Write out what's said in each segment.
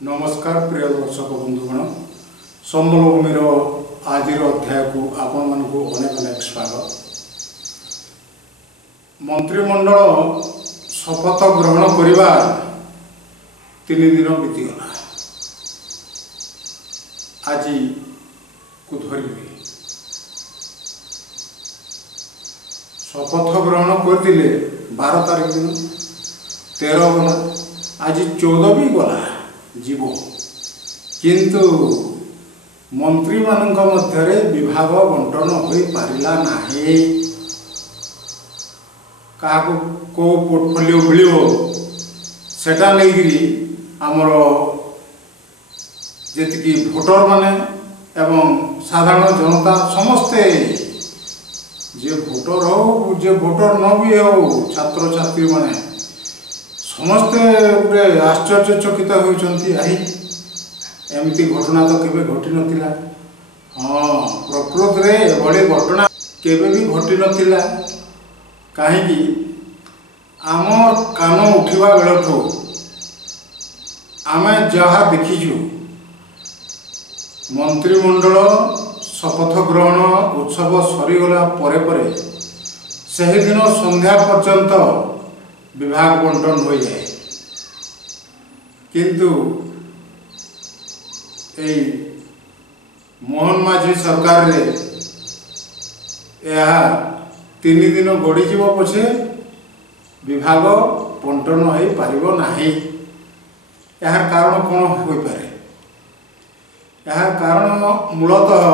नमस्कार प्रिय दर्शक बंधुगण संबलभूमिर आज अध्याय को आपण मानक अनेक अनेक स्वागत। मंत्रिमंडल शपथ ग्रहण करने 3 दिन बीतीगला। आज को धरिले शपथ ग्रहण करते 12 तारीख दिन 13 गला, आज 14 भी गला जीव, किंतु मंत्री मानक मध्य विभाग बंटन हो पारिला नाही। क्या को पोर्टफोलियो मिलिबो सेटा लेकिरी आमर जेतिकी भोटर माने एवं साधारण जनता समस्ते जे भोटर हो जे भोटर न भी हो छात्र छात्री माने समस्ते गोटे आश्चर्यचकित होती। आई एमती घटना तो केवे घटी नथिला। हाँ, प्रकृत रे एभली घटना केवे भी घटी नथिला। कहीं आम कान उठा बेलू आम जहाँ देखीचु मंत्रिमंडल शपथ ग्रहण उत्सव सरीगला परे परे सही दिन संध्या पर्यंत विभाग बंटन हो जाए, किंतु मोहन माझी सरकार रे यह 3 दिन गड़ीज पछे विभाग बंटन हो पारिबो नाही। यार कारण कौन हो पारे? यार कारण मूलतः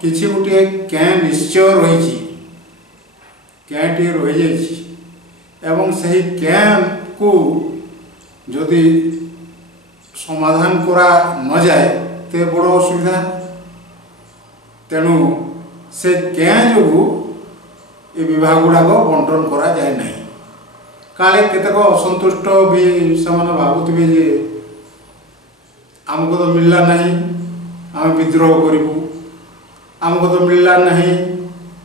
किसी गोटे क्या निश्चय रही रही जाइए एवं सही कैन को जदि समाधान करा न जाए तो बड़ असुविधा। तेणु से क्या जो ये विभाग गुड़ाक बंटन करा जाए नहीं। काले केतक असंतुष्ट भी से भावुवे जे आमको तो मिलला नहीं, आम विद्रोह करूँ, आमको तो मिलला नहीं,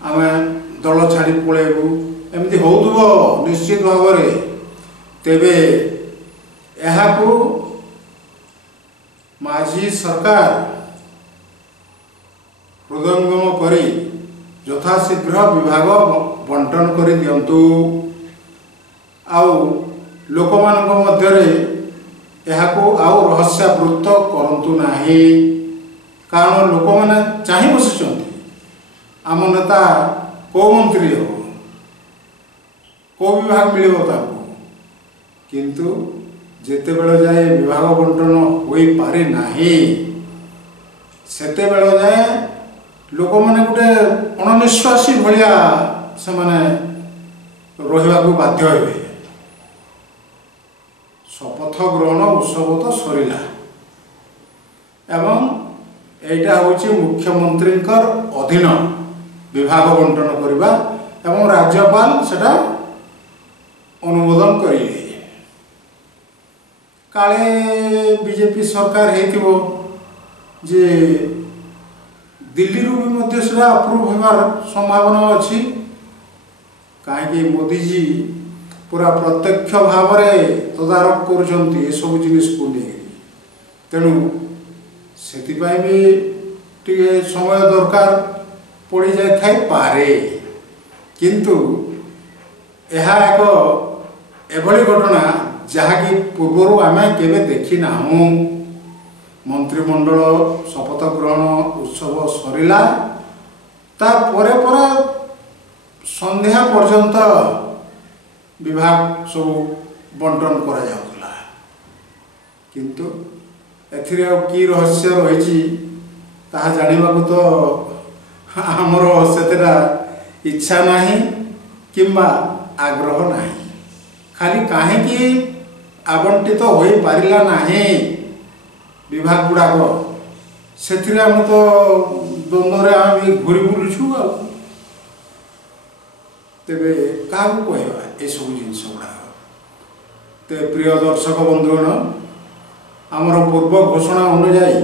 आम दल छाड़ी पलैबू, एमती हो निश्चित भाव में। तेबे यहाकू माझी सरकार हृदयंगम करी यथाशीघ्र विभाग बंटन कर दियंतु। आउ लोक मानक मध्यरे यहाकू आउ रहस्यावृत्त करंतु नाही। कारण लोक माने चाहि बसिचंती आम नेता को मंत्री हो को विभाग मिल, किंतु जेते बेल जाए विभाग बंटन हो पारे नाही सेते बेल जाए लोक माने गोटे अणनिश्वासी भलिया से माने रहिबा को बाध्य हेबे। शपथ ग्रहण उत्सव तो सरीला एवं एटा होची मुख्यमंत्री अधीन विभाग बंटन करबा एवं राज्यपाल सेटा अनुमोदन करेंगे। काले बीजेपी सरकार हेतिबो जे दिल्ली रू भी मध्य से अप्रूव होवार संभावना अच्छी। कहीं मोदी जी पूरा प्रत्यक्ष भाव में तदारक करुँच सब जिनिस को लेकर। तेणु से भी टे समय दरकार पड़ जाए पारे, किंतु यह एक एभली घटना जहाँकि पूर्वर आम केवे देखी ना। मंत्रिमंडल शपथ ग्रहण उत्सव सरीला तापरे पर संध्या पर्यंत विभाग सब बंटन करा जाउतला, किंतु एथिरे की रहस्य रही ताहा जानिबा को तो आमर सेतेटा इच्छा नहीं किंबा आग्रह नहीं। खाली कहीं आवंटित हो पारिला नहीं विभाग गुड़ाक से तो द्वंद्व आम घूरी बुलूँ। तेरे क्या कहवा ये सब जिनस गुड़ा। ते प्रिय दर्शक बंधुगण, आमर पूर्व घोषणा अनुजाई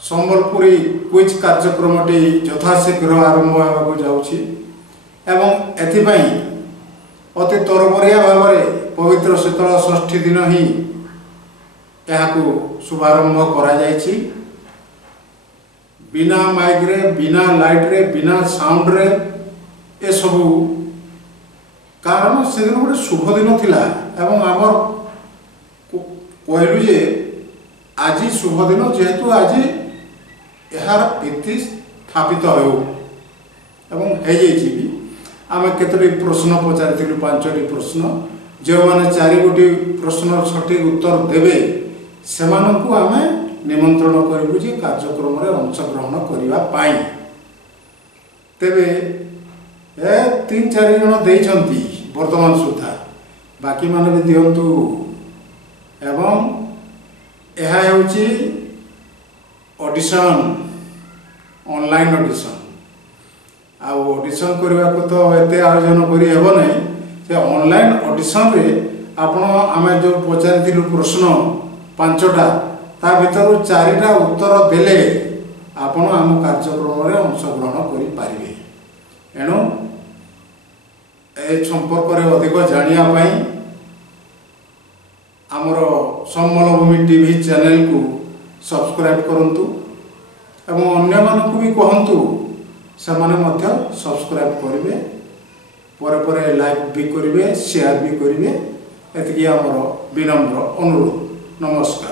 संबलपुरी क्विज कार्यक्रमटी यथाशीघ्र आरंभ होगा जाऊँगी एवं एथिपाई अति तरबरिया भाव में पवित्र शीतल षष्ठी दिन ही ଏହାକୁ ଶୁଭାରମ୍ଭ କରାଯାଇଛି। ବିନା ମାଇକ୍ରେ, ବିନା ଲାଇଟ୍ରେ, ବିନା ସାଉଣ୍ଡରେ ଏସବୁ, କାରଣ ସେଦିନ ଗୋଟେ ଶୁଭ ଦିନ ଥିଲା ଏବଂ ଆମର କହିଲୁ ଯେ ଆଜି ଶୁଭ ଦିନ, ଯେହେତୁ ଆଜି ଏହାର ଭିତ୍ତି ସ୍ଥାପିତ ହେଉ ଏବଂ ହେଇଯାଇଛି ବି। ଆମେ କେତୋଟି ପ୍ରଶ୍ନ ପଚାରିଥିଲୁ, 5ଟି ପ୍ରଶ୍ନ। ଯେଉଁମାନେ 4ଗୋଟି ପ୍ରଶ୍ନର ସଠିକ୍ ଉତ୍ତର ଦେବେ ସେମାନଙ୍କୁ ଆମେ ନିମନ୍ତ୍ରଣ କରିବୁ ଯେ କାର୍ଯ୍ୟକ୍ରମରେ ଅଂଶଗ୍ରହଣ କରିବା ପାଇଁ। ତେବେ 3-4 ଜଣ ଦେଇଛନ୍ତି ବର୍ତ୍ତମାନ ସୁଦ୍ଧା, ବାକିମାନେ ବି ଦିଅନ୍ତୁ। ଏବଂ ଏହା ହେଉଛି ଅଡ଼ିସନ୍, ଅନଲାଇନ୍ ଅଡ଼ିସନ୍। ଆଉ ଅଡ଼ିସନ୍ କରିବାକୁ ତ ଏତେ ଆୟୋଜନ କରି ହେବ ନାହିଁ। ସେ ଅନଲାଇନ୍ ଅଡ଼ିସନ୍ରେ ଆପଣ, ଆମେ ଯେଉଁ ପଚାରିଥିଲୁ ପ୍ରଶ୍ନ 5ଟା, ତା ଭିତରୁ 4ଟା ଉତ୍ତର ଦେଲେ ଆପଣ ଆମ କାର୍ଯ୍ୟକ୍ରମରେ ଅଂଶଗ୍ରହଣ କରିପାରିବେ। ଏଣୁ ଏ ସମ୍ପର୍କରେ ଅଧିକ ଜାଣିବା ପାଇଁ ଆମର ସମଲଭୂମି ଟିଭି ଚ୍ୟାନେଲକୁ ସବସ୍କ୍ରାଇବ୍ କରନ୍ତୁ ଏବଂ ଅନ୍ୟମାନଙ୍କୁ ବି କୁହନ୍ତୁ ସେମାନେ ମଧ୍ୟ ସବସ୍କ୍ରାଇବ୍ କରିବେ, ପରେ ପରେ ଲାଇକ୍ ବି କରିବେ, ସେୟାର ବି କରିବେ। ଏତିକି ଆମର ବିନମ୍ର ଅନୁରୋଧ। ନମସ୍କାର।